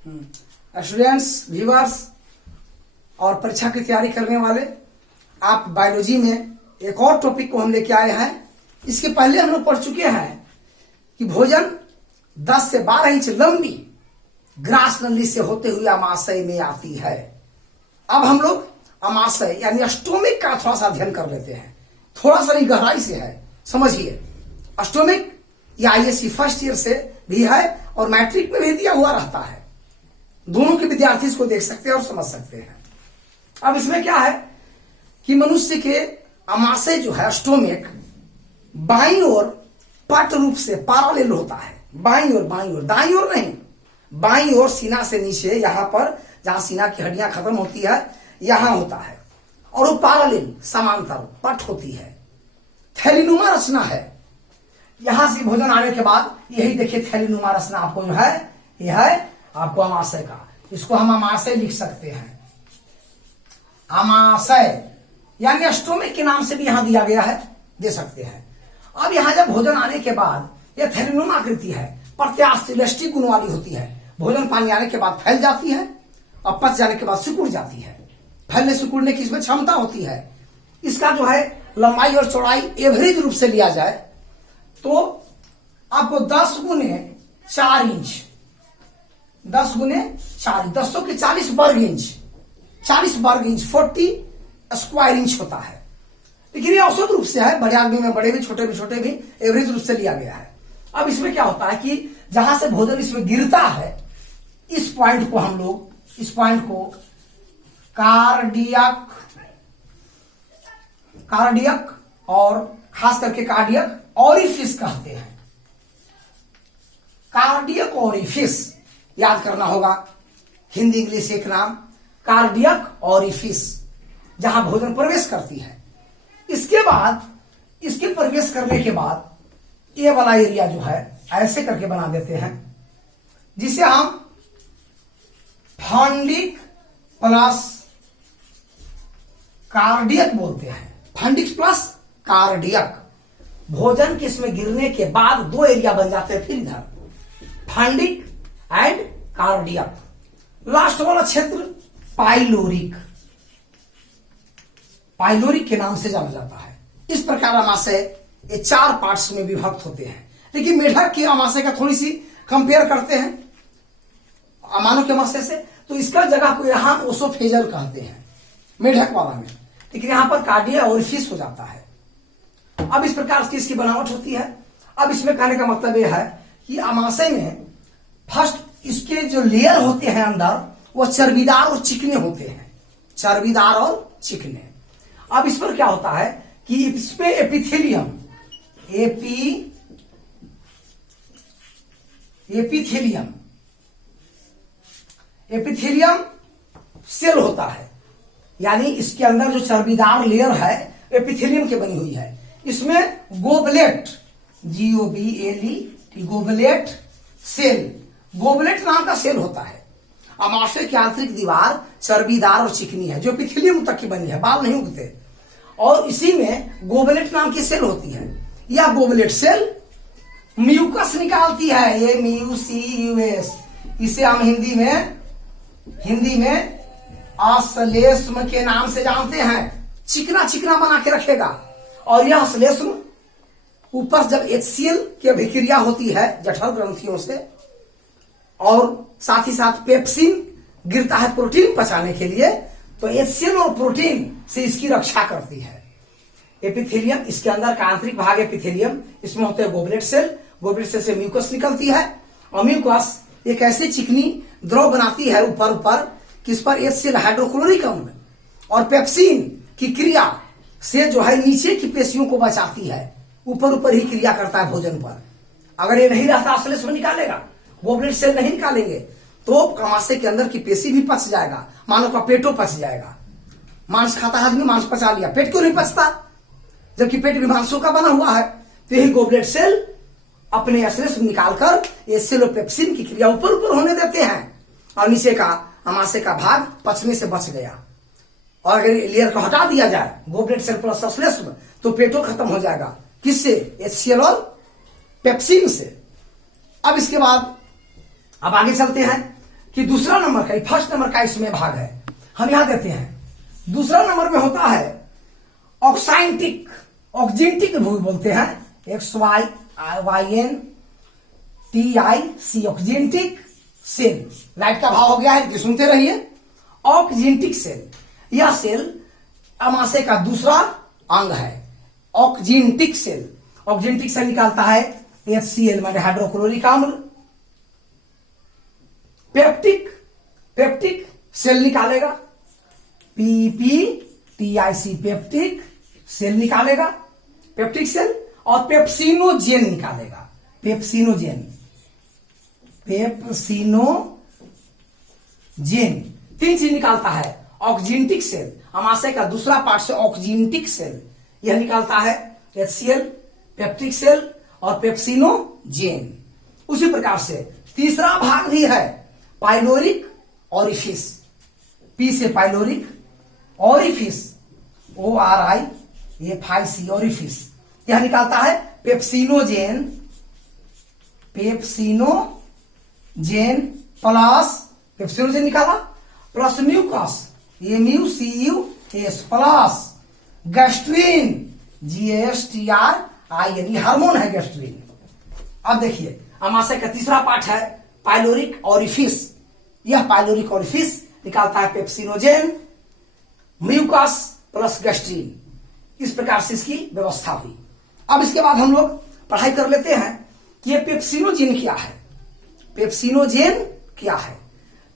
Students, viewers और परीक्षा की तैयारी करने वाले, आप बायोलॉजी में एक और टॉपिक को हम लेके आए हैं। इसके पहले हम लोग पढ़ चुके हैं कि भोजन 10 से 12 इंच लंबी ग्रास नली से होते हुए अमाशय में आती है। अब हम लोग अमाशय यानी स्टोमिक का थोड़ा सा अध्ययन कर लेते हैं। थोड़ा सा नहीं, गहराई से है, समझिए। स्टोमिक या आईएससी फर्स्ट ईयर से भी है और मैट्रिक में भी दिया हुआ रहता है। दोनों के विद्यार्थी इसको देख सकते हैं और समझ सकते हैं। अब इसमें क्या है कि मनुष्य के अमाशय जो है स्टोमिक बाईं ओर पट रूप से पैरेलल होता है। बाईं ओर, दाईं ओर नहीं, बाईं ओर सीना से नीचे, यहां पर जहां सीना की हड्डियां खत्म होती है यहां होता है, और वो पैरेलल समांतर पट होती है। थैलीनुमा रचना है। यहां से भोजन आने के बाद यही देखिए थैलीनुमा रचना आपको जो है, यह है आपको अमाशय का। इसको हम अमाशय लिख सकते हैं। अमाशय यानी स्टोमिक के नाम से भी यहां दिया गया है, दे सकते हैं। अब यहां जब भोजन आने के बाद यह थैलीनुमा आकृति है, प्रत्यास्थ इलास्टिक गुण वाली होती है। भोजन पानी आने के बाद फैल जाती है और पच जाने के बाद सिकुड़ जाती है। फैलने सिकुड़ने की इसमें क्षमता होती है। इसका जो है लंबाई और चौड़ाई एवरेज रूप से लिया जाए तो आपको 10 गुने 4 इंच, 10 गुने 4, 10 के 40 वर्ग इंच, 40 वर्ग इंच 40 स्क्वायर इंच होता है। लेकिन ये औसत रूप से है, बड़े आदमी में बड़े भी, छोटे भी एवरेज रूप से लिया गया है। अब इसमें क्या होता है कि जहां से भोजन इसमें गिरता है, इस पॉइंट को हम लोग, इस पॉइंट को कार्डियक और खास करके कार्डियक ऑरिफिस कहते हैं। कार्डियक ऑरिफिस याद करना होगा, हिंदी इंग्लिश एक नाम, कार्डियक ऑरिफिस, जहां भोजन प्रवेश करती है। इसके बाद, इसके प्रवेश करने के बाद ये वाला एरिया जो है ऐसे करके बना देते हैं, जिसे हम फंडिक प्लस कार्डियक बोलते हैं। Fundic plus cardiac. भोजन के इसमें गिरने के बाद 2 एरिया बन जाते हैं। फिर इधर फंडिक एंड कार्डियक। लास्ट वाला क्षेत्र पाइलोरिक, पाइलोरिक के नाम से जाना जाता है। इस प्रकार अमाशय ये 4 पार्ट्स में विभक्त होते हैं। लेकिन मेढक की अमाशय का थोड़ी सी कंपेयर करते हैं मानव के अमाशय से, तो इसका जगह को यहां ओसोफेजल कहते हैं मेढक वाला में, लेकिन यहां पर कार्डिया ऑरिफिस हो जाता है। अब इस प्रकार की इसकी बनावट होती है। अब इसमें कहने का मतलब यह है कि अमाशय में फर्स्ट इसके जो लेयर होते हैं अंदर, वो चर्बीदार और चिकने होते हैं, चर्बीदार और चिकने। अब इस पर क्या होता है कि इस पे एपिथेलियम, एपिथेलियम सेल होता है। यानी इसके अंदर जो चर्बीदार लेयर है एपिथेलियम की बनी हुई है। इसमें goblet, GOBLET, goblet cell, goblet नाम का सेल होता है। अमाशय की आंतरिक दीवार चर्बीदार और चिकनी है, जो एपिथेलियम तक की बनी है, बाल नहीं उगते, और इसी में गोबलेट नाम की सेल होती है। यह गोबलेट सेल म्यूकस निकालती है, ये MUCUS। इसे हम हिंदी में अश्लेष्म के नाम से जानते हैं। चिकना चिकना बना के रखेगा। और यह अश्लेष्म ऊपर जब HCl की अभिक्रिया होती है जठर ग्रंथियों से, और साथ ही साथ पेप्सिन गिरता है प्रोटीन पचाने के लिए, तो HCl और प्रोटीन से इसकी रक्षा करती है। एपिथेलियम, इसके अंदर का आंतरिक भाग एपिथेलियम, इसमें होते हैं गोबलेट सेल। गोबलेट सेल से म्यूकस निकलती है, और म्यूकस एक ऐसी चिकनी द्रव बनाती है ऊपर कि इस पर HCl हाइड्रोक्लोरिक अम्ल और पेप्सिन की क्रिया से जो है नीचे की पेशियों को बचाती है। ऊपर ही क्रिया करता है भोजन पर। अगर ये नहीं रहता, अश्लेष्म निकालेगा, गोबलेट सेल नहीं निकालेंगे, तो अमाशय के अंदर की पेशी भी पच जाएगा, मानव का पेटो पच जाएगा। मांस खाता है आदमी, मांस पचा लिया, पेट क्यों नहीं पचता, जबकि पेट भी मांसों का बना हुआ है। तो यही गोबलेट सेल अपने अश्लेष्म निकालकर HCl और पेप्सिन की क्रिया ऊपर होने देते हैं, और नीचे का अमाशय का भाग पचने से बच गया। और अगर लेयर को हटा दिया जाए गोबलेट सेल प्लस अश्लेष्म, तो पेटो खत्म हो जाएगा। किससे? HCl और पेप्सिन से। अब इसके बाद अब आगे चलते हैं। कि दूसरा नंबर का, फर्स्ट नंबर का इसमें भाग है, हम यहां देते हैं। दूसरा नंबर में होता है ऑक्साइंटिक, ऑक्जेंटिक बोलते हैं, XYYNTIC, ऑक्जेंटिक सेल। लाइट का भाव हो गया है, सुनते रहिए। ऑक्जेंटिक सेल, यह सेल अमाशय का दूसरा अंग है, ऑक्जेंटिक सेल। ऑक्जेंटिक सेल निकालता है HCl माने हाइड्रोक्लोरिक अम्ल। पेप्टिक सेल निकालेगा, PPTIC, पेप्टिक सेल निकालेगा, पेप्टिक सेल। और पेप्सिनोजेन निकालेगा, पेप्सिनोजेन 3 चीज निकालता है। ऑक्जेंटिक सेल, अमाशय का दूसरा पार्ट से ऑक्जेंटिक सेल, यह निकालता है HCl, पेप्टिक सेल और पेप्सिनोजेन। उसी प्रकार से तीसरा भाग भी है पाइलोरिक ऑरिफिस, P से पाइलोरिक, ऑरिफिस ORIFIC, ऑरिफिस, यह निकालता है पेप्सिनोजेन प्लस, पेप्सिनोजेन निकाला plus mucus MUCUS plus gastrin GASTRIN, hormone है गैस्ट्रीन। अब देखिए अमाशय का तीसरा पार्ट है पाइलोरिक ऑरिफिस, यह पाइलोरिक ऑरिफिस निकालता है पेप्सिनोजेन, म्यूकस प्लस गैस्ट्रीन। इस प्रकार से इसकी व्यवस्था हुई। अब इसके बाद हम लोग पढ़ाई कर लेते हैं कि ये पेप्सिनोजेन क्या है। पेप्सिनोजेन क्या है?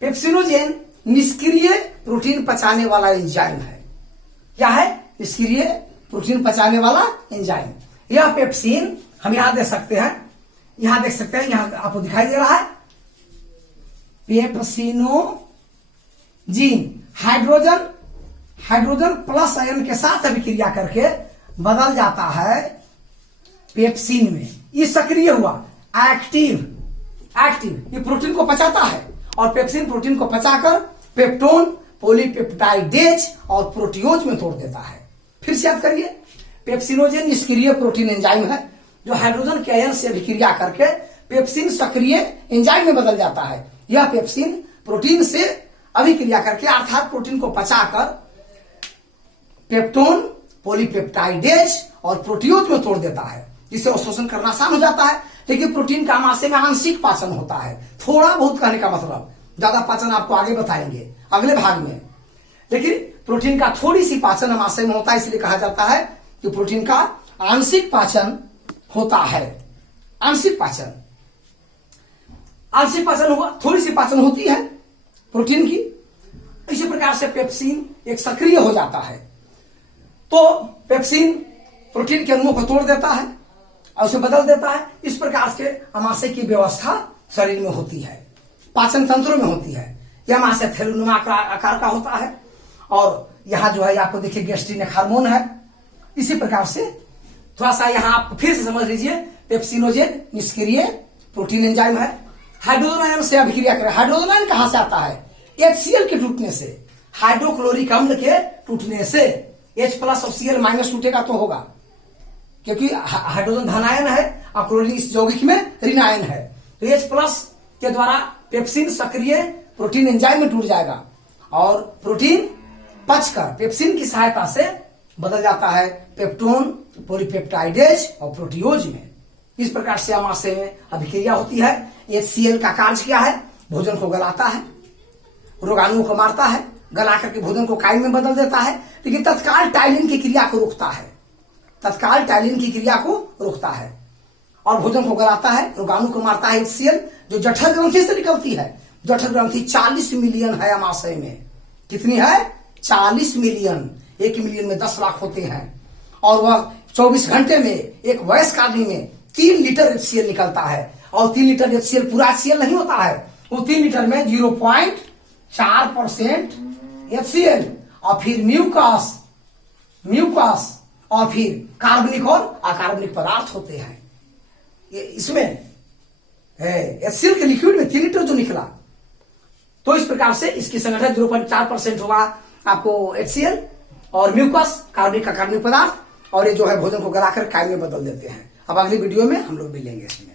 पेप्सिनोजेन निष्क्रिय प्रोटीन पचाने वाला एंजाइम है। क्या है? निष्क्रिय प्रोटीन पचाने वाला एंजाइम। यह पेप्सिन हम यहां दे सकते हैं, यहां देख सकते हैं, यहां आपको दिखाई दे रहा है पेप्सिनोजीन। हाइड्रोजन प्लस आयन के साथ अभिक्रिया करके बदल जाता है पेप्सिन में। ये सक्रिय हुआ, एक्टिव ये प्रोटीन को पचाता है और पेप्सिन प्रोटीन को पचाकर पेप्टोन, पॉलीपेप्टाइडेज और प्रोटियोज में तोड़ देता है। फिर से याद करिए, पेप्सिनोजेन निष्क्रिय प्रोटीन एंजाइम है जो हाइड्रोजन के आयन से अभिक्रिया करके पेप्सिन सक्रिय एंजाइम में बदल जाता है। यह पेप्सिन प्रोटीन से अभिक्रिया करके अर्थात प्रोटीन को पचाकर पेप्टोन, पॉलीपेप्टाइडेज और प्रोटियोज में तोड़ देता है, जिससे अवशोषण करना आसान हो जाता है। लेकिन प्रोटीन का अमाशय में आंशिक पाचन होता है, थोड़ा बहुत कहने का मतलब, ज्यादा पाचन आपको आगे बताएंगे अगले भाग में। लेकिन प्रोटीन का थोड़ी सी पाचन अमाशय में होता है, इसलिए कहा जाता है कि प्रोटीन का आंशिक पाचन होता है। आंशिक पाचन हुआ, थोड़ी सी पाचन होती है प्रोटीन की। इसी प्रकार से पेप्सिन एक सक्रिय हो जाता है, तो पेप्सिन प्रोटीन के अणुओं को तोड़ देता है और उसे बदल देता है। इस प्रकार से अमाशय की व्यवस्था शरीर में होती है, पाचन तंत्रों में होती है। यह अमाशय थैलेनुमा आकार का होता है और यहां जो है आपको देखिए गैस्ट्रीन एक हार्मोन है। इसी प्रकार से थोड़ा सा यहां आप फिर से समझ लीजिए, पेप्सिनोजेन निष्क्रिय प्रोटीन एंजाइम है, हाइड्रोजन आयन से अभिक्रिया करे। हाइड्रोजन आयन कहां से आता है? HCl के टूटने से, हाइड्रोक्लोरिक अम्ल के टूटने से। H प्लस और Cl माइनस टूटेगा तो होगा, क्योंकि हाइड्रोजन धन आयन है और क्लोरीन इस यौगिक में ऋण आयन है। तो H प्लस के द्वारा पेप्सिन सक्रिय प्रोटीन एंजाइम में टूट जाएगा और प्रोटीन पचकर पेप्सिन की सहायता से बदल जाता है पेप्टोन, पॉलीपेप्टाइडेज और प्रोटियोज में। इस प्रकार से अमाशय में अभिक्रिया होती है। HCl का कार्य क्या है? भोजन को गलाता है, रोगाणुओं को मारता है, गला करके भोजन को काइल में बदल देता है, लेकिन तत्काल टाइलिन की क्रिया को रोकता है, तत्काल टाइलिन की क्रिया को रोकता है और भोजन को गलाता है, रोगाणु को मारता है। HCl जो जठर ग्रंथि से निकलती है, जठर ग्रंथि 40 मिलियन है अमाशय में। कितनी है? 40 मिलियन। 1 मिलियन में 10 लाख होते हैं और वह 24 घंटे में एक वयस्क आदमी में 3 लीटर HCl निकलता है। और 3 लीटर HCl पूरा HCl नहीं होता है, वो 3 लीटर में 0.4% HCl और फिर म्यूकस और फिर कार्बनिक और अकार्बनिक पदार्थ होते हैं। इसमें HCl के लिक्विड में 3 लीटर जो निकला, तो इस प्रकार से इसकी संगठन 0.4% होगा आपको HCl और म्यूकस कार्बनिक अकार्बनिक पदार्थ, और ये जो है भोजन को गलाकर काइल में बदल देते हैं। अब अगली वीडियो में हम लोग मिलेंगे इसमें।